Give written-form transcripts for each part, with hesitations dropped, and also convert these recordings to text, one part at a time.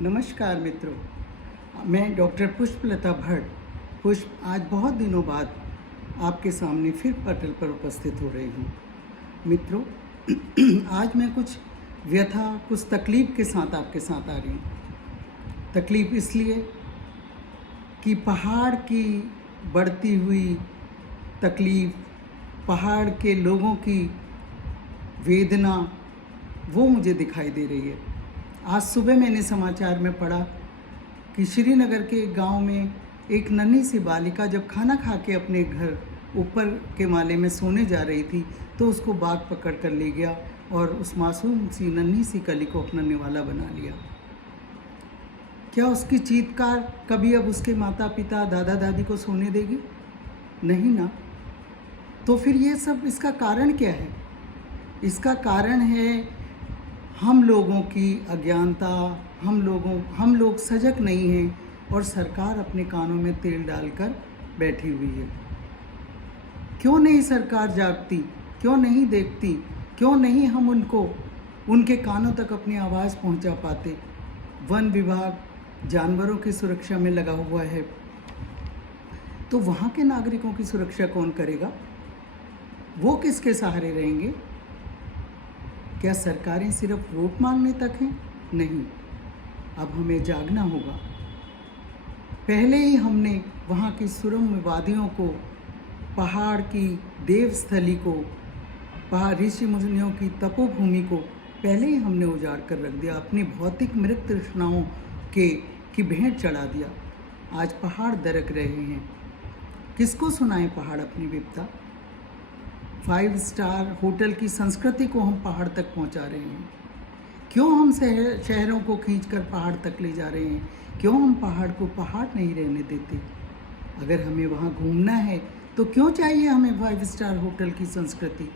नमस्कार मित्रों, मैं डॉक्टर पुष्पलता भट्ट आज बहुत दिनों बाद आपके सामने फिर पटल पर उपस्थित हो रही हूँ। मित्रों, आज मैं कुछ व्यथा, कुछ तकलीफ़ के साथ आपके साथ आ रही हूँ। तकलीफ़ इसलिए कि पहाड़ की बढ़ती हुई तकलीफ़, पहाड़ के लोगों की वेदना, वो मुझे दिखाई दे रही है। आज सुबह मैंने समाचार में पढ़ा कि श्रीनगर के गांव में एक नन्ही सी बालिका जब खाना खा के अपने घर ऊपर के माले में सोने जा रही थी तो उसको बाघ पकड़ कर ले गया और उस मासूम सी नन्ही सी कली को अपना निवाला बना लिया। क्या उसकी चीत्कार कभी अब उसके माता पिता, दादा दादी को सोने देगी? नहीं ना। तो फिर ये सब, इसका कारण क्या है? इसका कारण है हम लोगों की अज्ञानता। हम लोग सजग नहीं हैं और सरकार अपने कानों में तेल डालकर बैठी हुई है। क्यों नहीं सरकार जागती? क्यों नहीं देखती? क्यों नहीं हम उनके कानों तक अपनी आवाज़ पहुंचा पाते? वन विभाग जानवरों की सुरक्षा में लगा हुआ है, तो वहाँ के नागरिकों की सुरक्षा कौन करेगा? वो किसके सहारे रहेंगे? क्या सरकारें सिर्फ वोट मांगने तक हैं? नहीं, अब हमें जागना होगा। पहले ही हमने वहाँ की सुरम्य वादियों को, पहाड़ की देवस्थली को, पहाड़ ऋषि मुनियों की तपोभूमि को पहले ही हमने उजाड़ कर रख दिया। अपनी भौतिक मृत तृष्णाओं की भेंट चढ़ा दिया। आज पहाड़ दरक रहे हैं। किसको सुनाएं पहाड़ अपनी विपदा? 5 स्टार होटल की संस्कृति को हम पहाड़ तक पहुंचा रहे हैं। क्यों हम शहरों को खींचकर पहाड़ तक ले जा रहे हैं? क्यों हम पहाड़ को पहाड़ नहीं रहने देते? अगर हमें वहाँ घूमना है तो क्यों चाहिए हमें 5 स्टार होटल की संस्कृति?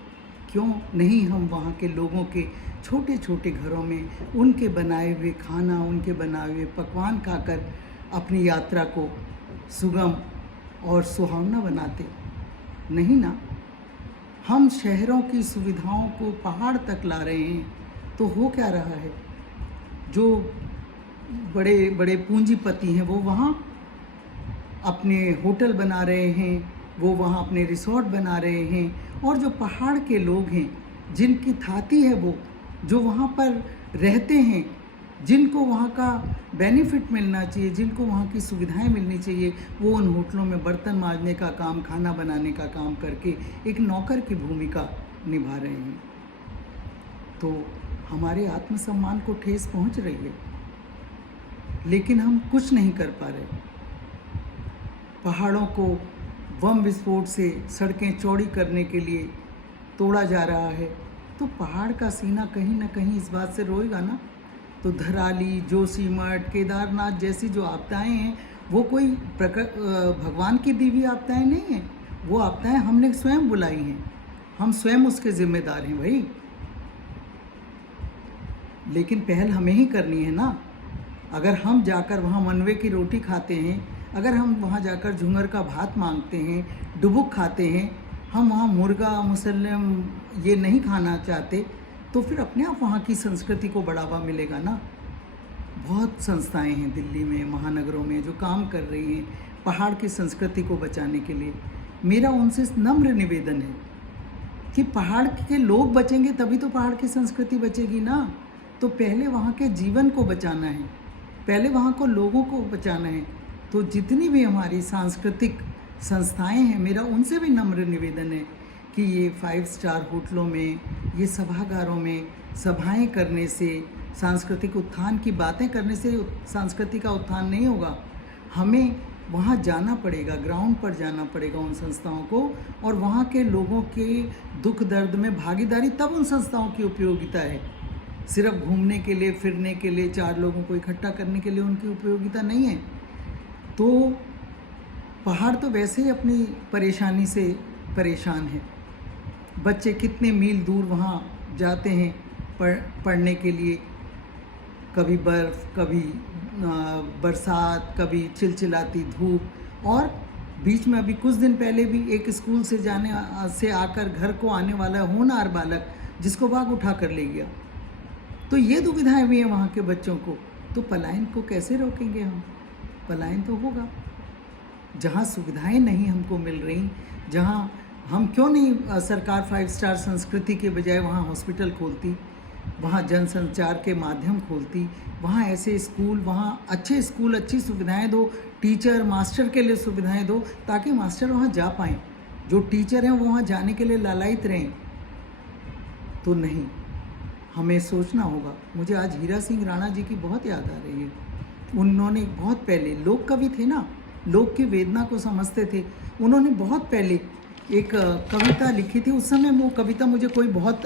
क्यों नहीं हम वहाँ के लोगों के छोटे छोटे घरों में उनके बनाए हुए खाना, उनके बनाए हुए पकवान खाकर अपनी यात्रा को सुगम और सुहावना बनाते? नहीं ना। हम शहरों की सुविधाओं को पहाड़ तक ला रहे हैं, तो हो क्या रहा है? जो बड़े बड़े पूंजीपति हैं वो वहाँ अपने होटल बना रहे हैं, वो वहाँ अपने रिसोर्ट बना रहे हैं, और जो पहाड़ के लोग हैं, जिनकी थाती है, वो जो वहाँ पर रहते हैं, जिनको वहाँ का बेनिफिट मिलना चाहिए, जिनको वहाँ की सुविधाएं मिलनी चाहिए, वो उन होटलों में बर्तन मांजने का काम, खाना बनाने का काम करके एक नौकर की भूमिका निभा रहे हैं। तो हमारे आत्मसम्मान को ठेस पहुँच रही है, लेकिन हम कुछ नहीं कर पा रहे। पहाड़ों को बम विस्फोट से सड़कें चौड़ी करने के लिए तोड़ा जा रहा है, तो पहाड़ का सीना कहीं ना कहीं इस बात से रोएगा ना। तो धराली, जोशीमठ, केदारनाथ जैसी जो आपदाएं हैं, वो कोई भगवान की दी हुई आपदाएं नहीं हैं। वो आपदाएं हमने स्वयं बुलाई हैं। हम स्वयं उसके जिम्मेदार हैं भाई। लेकिन पहल हमें ही करनी है ना। अगर हम जाकर वहाँ मनवे की रोटी खाते हैं, अगर हम वहाँ जाकर झूमर का भात मांगते हैं, डुबुक खाते हैं, हम वहाँ मुर्गा मुसल्लम ये नहीं खाना चाहते, तो फिर अपने आप वहाँ की संस्कृति को बढ़ावा मिलेगा ना। बहुत संस्थाएं हैं दिल्ली में, महानगरों में, जो काम कर रही हैं पहाड़ की संस्कृति को बचाने के लिए। मेरा उनसे नम्र निवेदन है कि पहाड़ के लोग बचेंगे तभी तो पहाड़ की संस्कृति बचेगी ना। तो पहले वहाँ के जीवन को बचाना है, पहले वहाँ को लोगों को बचाना है। तो जितनी भी हमारी सांस्कृतिक संस्थाएं हैं, मेरा उनसे भी नम्र निवेदन है कि ये 5 स्टार होटलों में, ये सभागारों में सभाएं करने से, सांस्कृतिक उत्थान की बातें करने से सांस्कृतिक का उत्थान नहीं होगा। हमें वहाँ जाना पड़ेगा, ग्राउंड पर जाना पड़ेगा उन संस्थाओं को, और वहाँ के लोगों के दुख दर्द में भागीदारी, तब उन संस्थाओं की उपयोगिता है। सिर्फ घूमने के लिए, फिरने के लिए, 4 लोगों को इकट्ठा करने के लिए उनकी उपयोगिता नहीं है। तो पहाड़ तो वैसे ही अपनी परेशानी से परेशान है। बच्चे कितने मील दूर वहाँ जाते हैं पढ़ने के लिए, कभी बर्फ़, कभी बरसात, कभी चिलचिलाती धूप, और बीच में अभी कुछ दिन पहले भी एक स्कूल से आकर घर को आने वाला होनहार बालक जिसको बाघ उठा कर ले गया। तो ये दुविधाएं भी हैं वहाँ के बच्चों को। तो पलायन को कैसे रोकेंगे हम? पलायन तो होगा। जहाँ सुविधाएं नहीं हमको मिल रही, जहाँ हम क्यों नहीं सरकार 5 स्टार संस्कृति के बजाय वहाँ हॉस्पिटल खोलती, वहाँ जनसंचार के माध्यम खोलती, वहाँ ऐसे स्कूल, वहाँ अच्छे स्कूल, अच्छी सुविधाएं दो, टीचर मास्टर के लिए सुविधाएं दो, ताकि मास्टर वहाँ जा पाएँ। जो टीचर हैं वो वहाँ जाने के लिए लालायित रहें। तो नहीं, हमें सोचना होगा। मुझे आज हीरा सिंह राणा जी की बहुत याद आ रही है। उन्होंने बहुत पहले, लोक कवि थे ना, लोक की वेदना को समझते थे। उन्होंने बहुत पहले एक कविता लिखी थी। उस समय वो कविता मुझे कोई बहुत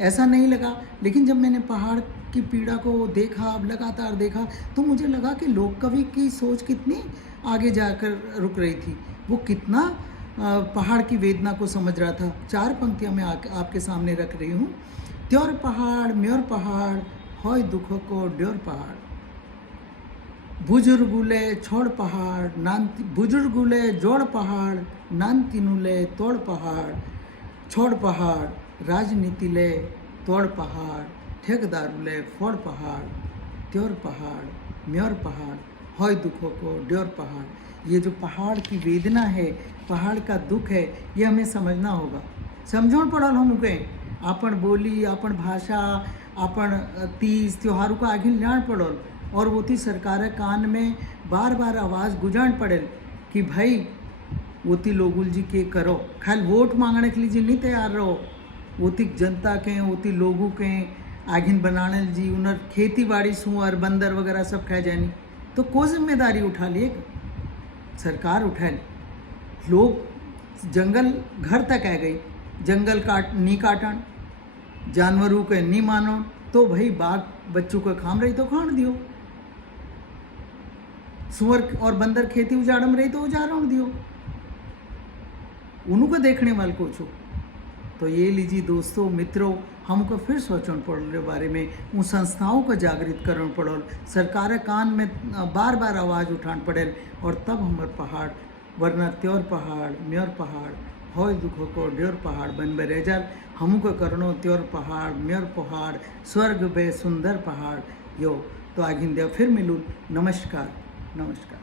ऐसा नहीं लगा, लेकिन जब मैंने पहाड़ की पीड़ा को देखा, लगातार देखा, तो मुझे लगा कि लोक कवि की सोच कितनी आगे जाकर रुक रही थी। वो कितना पहाड़ की वेदना को समझ रहा था। 4 पंक्तियाँ मैं आपके सामने रख रही हूँ। त्योर पहाड़ म्योर पहाड़, होय दुखों को ड्योर पहाड़। बुजुर्गुले छोड़ पहाड़, बुजुर्गुले जोड़ पहाड़, नान तिनुले तोड़ पहाड़, छोड़ पहाड़, राजनीति ले तोड़ पहाड़, ठेकेदारुले फोड़ पहाड़, त्योर पहाड़ म्योर पहाड़, होय दुखों को ड्योर पहाड़। ये जो पहाड़ की वेदना है, पहाड़ का दुख है, ये हमें समझना होगा। समझोण पड़ल हमके। आपण बोली, आपण भाषा, आपण तीज त्योहारों का आगे जान पड़ल, और वो थी सरकार कान में बार बार आवाज़ गुजान पड़ेल कि भाई वो थी लोगुल जी के करो, खाली वोट मांगने के लिए जी नहीं तैयार रहो। वो थी जनता के, वो थी लोगों के आगिन बनाने जी, उन्हें खेती बाड़ी सुअर बंदर वगैरह सब खा जानी, तो को जिम्मेदारी उठा लिए? सरकार उठाए। लोग जंगल घर तक आ गई, जंगल नहीं काटन, जानवरों के नहीं मानो, तो भाई बाघ बच्चों को खाम रही तो खान दियो, सुअर और बंदर खेती उजाड़म रही तो उजाड़म दियो, उनको देखने वाले को छो। तो ये लीजिए दोस्तों, मित्रों, हमको फिर सोचना पड़े बारे में, उन संस्थाओं को जागृत करना पड़ल, सरकार कान में बार बार आवाज़ उठान पड़े, और तब हमार पहाड़, वरना त्योर पहाड़ म्योर पहाड़, होय दुखों को ड्योर पहाड़ बनबे रह जाल। हमको करनो त्योर पहाड़ म्योर पहाड़, स्वर्ग बे सुंदर पहाड़ यो। तो आगिन देव फिर मिलूँ। नमस्कार। नमस्कार।